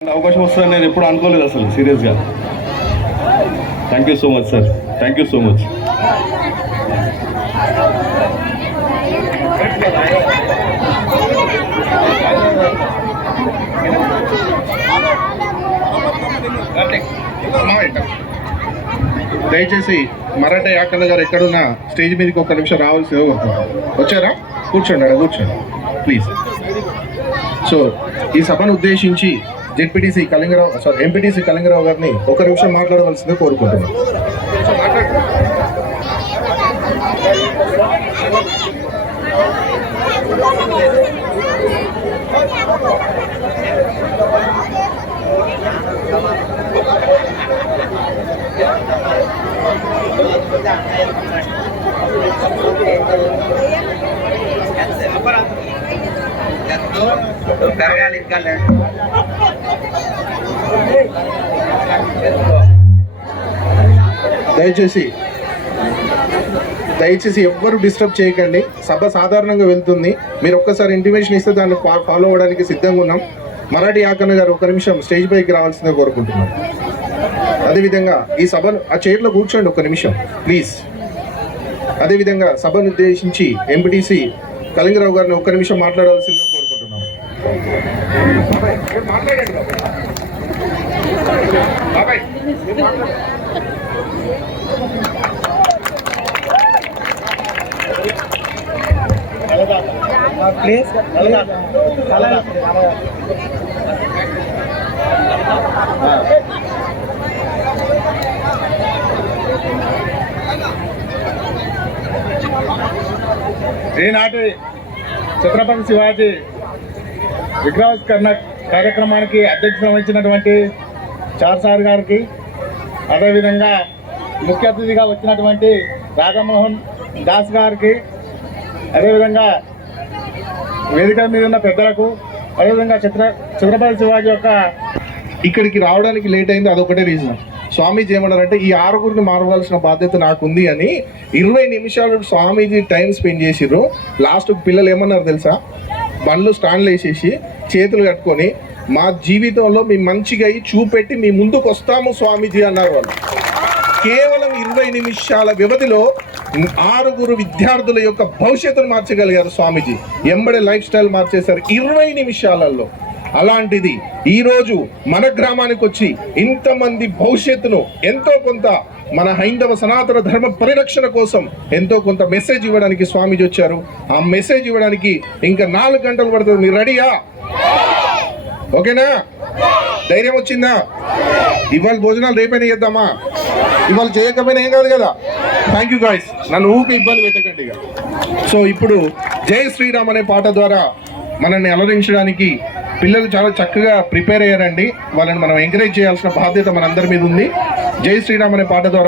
అవకాశం వస్తుందని నేను ఎప్పుడు అనుకోలేదు అసలు సీరియస్గా. Thank you so much sir thank you so much దయచేసి మరాఠా యాకన్న గారు ఎక్కడున్నా స్టేజ్ మీదకి ఒక నిమిషం రావాల్సింది వచ్చారా? కూర్చోండి అక్కడ కూర్చోండి. ప్లీజ్ సో ఈ సభను ఉద్దేశించి ZPTC Kalingarao sorry MPTC Kalingarao గారిని ఒక నిమిషం మాట్లాడవలసింది కోరుకుంటున్నాను. దయచేసి దయచేసి ఎవ్వరు డిస్టర్బ్ చేయకండి. సభ సాధారణంగా వెళ్తుంది. మీరు ఒక్కసారి ఇంటిమేషన్ ఇస్తే దాన్ని ఫా- ఫాలో అవ్వడానికి సిద్ధంగా ఉన్నాం. మరాఠీ ఆకన్న గారు ఒక నిమిషం స్టేజ్ పైకి రావాల్సిందే కోరుకుంటున్నాం అదేవిధంగా ఈ సభను ఆ చైర్లో కూర్చోండి ఒక నిమిషం ప్లీజ్. అదేవిధంగా సభను ఉద్దేశించి ఎంపీటీసీ కళింగరావు గారిని ఒక్క నిమిషం మాట్లాడాల్సిందే ప్లేస్ ఈనాటి ఛత్రపతి శివాజీ విగ్రహావిష్కరణ కార్యక్రమానికి అధ్యక్షత వహించినటువంటి చార్సార్ గారికి అదేవిధంగా ముఖ్య అతిథిగా వచ్చినటువంటి రాధామోహన్ దాస్ గారికి అదేవిధంగా వేదిక మీద ఉన్న పెద్దలకు అదేవిధంగా చిత్ర ఛత్రపతి శివాజీ యొక్క ఇక్కడికి రావడానికి లేట్ అయింది అదొకటే రీజన్ స్వామీజీ ఏమన్నారంటే ఈ ఆరుగురిని మారవలసిన బాధ్యత నాకుంది అని ఇరవై నిమిషాలు స్వామీజీ టైం స్పెండ్ చేసిర్రు. లాస్ట్ పిల్లలు ఏమన్నారు తెలుసా? బండ్లు స్టాండ్లు వేసేసి చేతులు కట్టుకొని మా జీవితంలో మీ మంచిగా చూపెట్టి మీ ముందుకు వస్తాము స్వామీజీ అన్నారు వాళ్ళు. కేవలం ఇరవై నిమిషాల వ్యవధిలో ఆరుగురు విద్యార్థుల యొక్క భవిష్యత్తును మార్చగలిగారు స్వామీజీ. ఎంబడే లైఫ్ స్టైల్ మార్చేశారు ఇరవై నిమిషాలలో. అలాంటిది ఈరోజు మన గ్రామానికి వచ్చి ఇంతమంది భవిష్యత్తును ఎంతో కొంత మన హైందవ సనాతన ధర్మ పరిరక్షణ కోసం ఎంతో కొంత మెసేజ్ ఇవ్వడానికి స్వామీజీ వచ్చారు. ఆ మెసేజ్ ఇవ్వడానికి ఇంకా నాలుగు గంటలు పడుతుంది. మీరు రెడీయా ఓకేనా? ధైర్యం వచ్చిందా? ఇవాళ భోజనాలు రేపైనా చేద్దామా? ఇవాళ చేయకపోయినా ఏం కాదు కదా. థ్యాంక్ యూ గాయస్ నన్ను ఊరికి ఇబ్బంది పెట్టకండి సో ఇప్పుడు జై శ్రీరామ్ అనే పాట ద్వారా మనల్ని అలరించడానికి పిల్లలు చాలా చక్కగా ప్రిపేర్ అయ్యారండి. వాళ్ళని మనం ఎంకరేజ్ చేయాల్సిన బాధ్యత మనందరి మీద ఉంది. జై శ్రీరామ్ అనే పాట ద్వారా